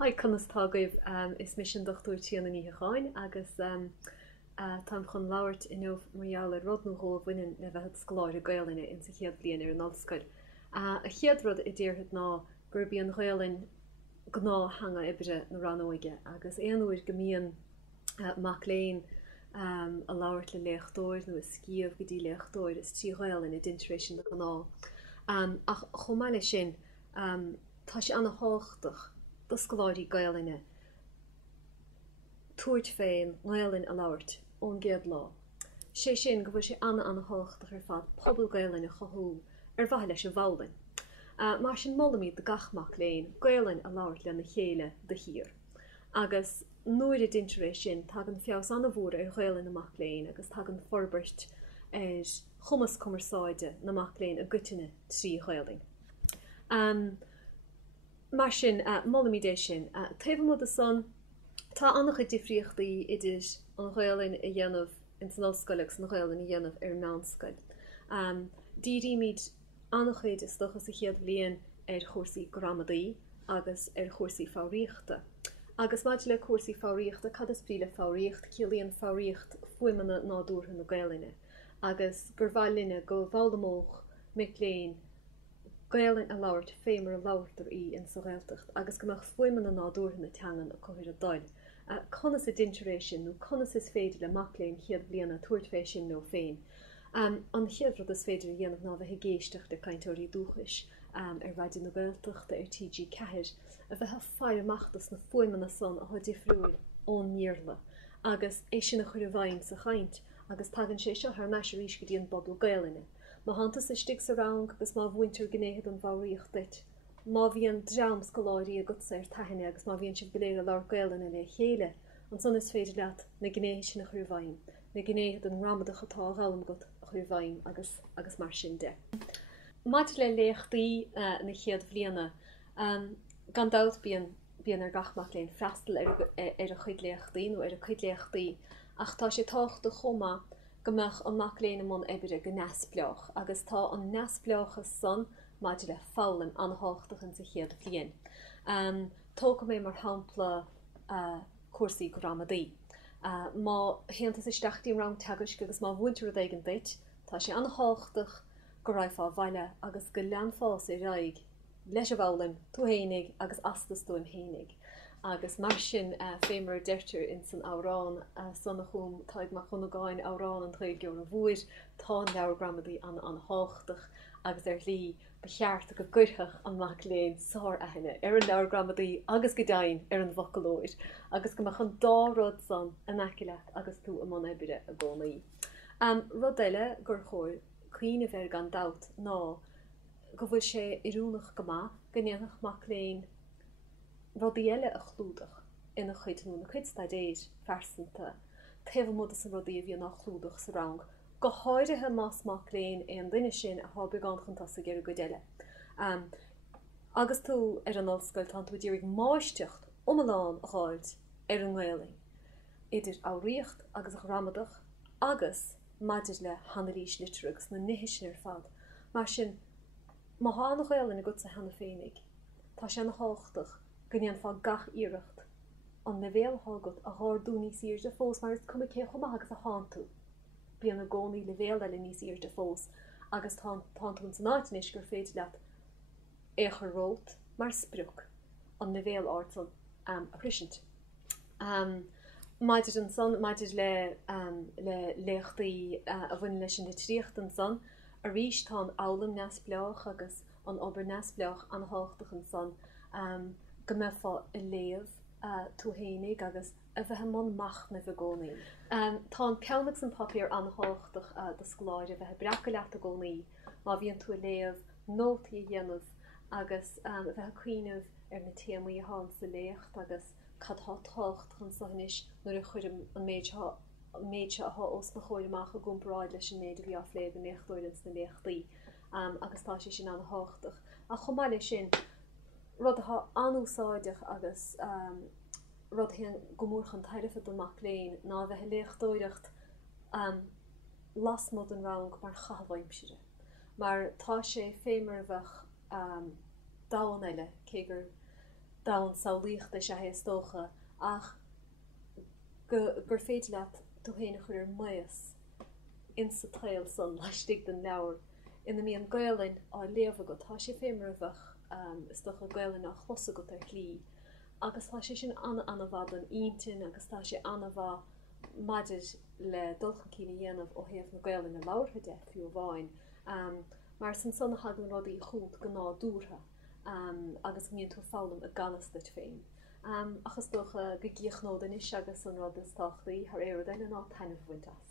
Hai conas tágaibh is mission dochtúir Tríona Ní Shíocháin agus táim chun labhairt inmh margheall rud nó bhaineann le bheith scoláir a Gaeilge in sa chéad bliain ar an ollscoil. A chéad rud i dtíortha ná gur bíonn Gaeilge gná hanga ibre na ranóige agus éonúir go mbíonn mac léinn a labhairt le léachtóir nó is scíamh go dtí léachtóir is tí Gaeilge i dintéir sin na gná. Ach chomáile sin tá sé anna háchtach do scoláirí Gaeilge tuairt féin Gaeilge a labhairt ón gcéad lá. Sé sin go bhfuil sé anna háchtach ar fad pobl Gaeilge chothú ar bhaith leis an bhálinn. Mar sin mollamíad de gachmach léinn Gaeilge a labhairt le na chéile de hir. Agus nuair a dintéir sin tá an feabhas anna bhór ar Gaeilge amach léinn agus tá an forbairt ar chumas cumarsáide namach léinn a gcuiteine trí Gaeilge. Mar sin mollamídé sin taobh mud a son tá annach difriochtaí idir an Gaeilge a dhéanamh in san ollscoil agus an Gaeilge a dhéanamh ar meánscoil. Díríimiid annach is dochas a chéad bliain ar chósaí gramadaí agus ar chósaí fáríochta. Agus maid le chósaí fáríochta cad is brí le fáríocht cilíonn fáríocht fuimeanna nádúrtha na Gaeilge. Agus gur bhailíne go bhaldamóch mic léinn Gaeilge a labhairt féimar a labhairt í in sa Ghaeltacht agus go mbeadh fuimeanna nádúrtha na teangain a chuir a dáil. Conas a dintéir sin nó conas is féidir le mac léinn chéad bliana tuairt fééis sin nó féin. An chéad rud is féidir a dhéanamh ná bheith géisteach de cainteoirí dúchais ar bhaidir na Gaeltachta ar TG ceithir a bheith fear amachtas na fuimeanna son a chu difriúil ón níorla agus é sin a chuir a bhaim sa chaint agus tagann sé seo ar meis rís go dtíon bobbal Gaeilge. Má hantas is stig sa rang agus má bhaintear gnéad an bháíocht dit. Má bhíon dream scoláirí a gut ar taine agus má bhíonn si beléir a leir Gaeilge le chéile an son is féidir leat na gnéad sin a chuir bhaim. Na gnéad an ramadach atá gálam go a chuir bhaim agus mar sin de. Maid le léachtaí na chéad bbliana gan dat bíon ar gachmach léinn freastal ar a chuid léachtaí nó ar a chuid léachtaí ach tá sé tácht de chomma gomach an mac léinn am ibre go neasbleach agus tá an neasbleachas son maid le fálam an háchtach in sa chéad bliain. Tóga mé mar hampla cuasaí gramadaí. Má héantas isteachtaí rang teagas agus má bhaintear a dhéigean dit, tá sé an háchtach go raibh fá bhaile agus go leanfás i raig leis a bhálinn tú hénig agus astas tú hénig. Agus mar sin féimar deirtear in san árán sanna chum taid mar chuna gáin árán an tréil geor a bhuair tá leabhar gramadaí an háchtach agus ar lí becheart go gcuirthach an mac léinn sár aithne ar an leabhar gramadaí agus go dain ar an bhocalóir agus go mbeadh an dárad san an aiceach agus tú am ibre a gcónaí. Rud eile gur chóir chuoine bhar gan dat ná go bhfuil sé iúnach gomaith gnéanach mac léinn rudí eile a chlúdach ina chuidú na chuidstaidéir fersanta taobh mud sa rudí a bhíon nach chlúdach sa rang. Go háirithe más mac léinn an duine sin a tháinig an chuntas a ggéir go déile. Agus tú ar an ollscoil tá tú ddírig máisteocht omláin a cháid ar an Gaeilge. Idir áíocht agus a ramadach agus maidir le hanarís literagus na nihisin ar fad. Mar sin má há an Gaeilge a go sa hena féinnig. Tá sé an háchtach gníon fá gach iirecht an na bhéal hágad a thar dúní síir de fós mar cum cé chumach agus a háú. Bhí an gcónaí le bhéal eile níos íir de fós agus táún san áitinis gur féidir leat échar rót mar spruch an na bhéal áirtal a prisint. Maidir an son maidir le léachtaí a bhain leis an de tríocht an son a rís tá álam neasbleach agus an obair neasbleach an háchtach an son go mbeadh fá i léamh tú hénig agus a bheit man mach na bheith gcónaí. Tá an ceannach san papír an háchtach de scoláir a bheit breacha leat a gcónaí má bhíonn tú léamh nótaí dhéanamh agus bheit cuiineh ar na téamaí a há sa léocht agus cadthá tácht chun sanis nuair a chuir an méidse ath os na choir amach a gúmparáid leis an méid a bhí áléad an néchtúirins na léachtaí agus tá sé sin an háchtach. A chomáile sin rud atá anúsáideach agus rud hén gomórchan tairifa amach léinn ná bheith léachtóireacht lasmod an rang mar chahaimsire. Mar tá sé féimar bheith dáin eile cé gur da saoíocht is a hétócha ach gur féit leat do héine chuir muas in sa trail san leistig den leabhar ina míon gailin á léamh go tá sé fémarmhach is do a gailin nach chlosa go ar lí agus tá sé sin anna bhd an intin agus tá sé anna bh maidir le dulcha cína dhéanamh ó héamh na gailin na láirtha de fiú bháin mar san sanna hagan rudaí chuút go ná dúrtha agus míon tú fálam a ganas dit féin. Achas docha go gíochnódan is agus an rud is táchtaí ar éir den ná tainmh bhaint as.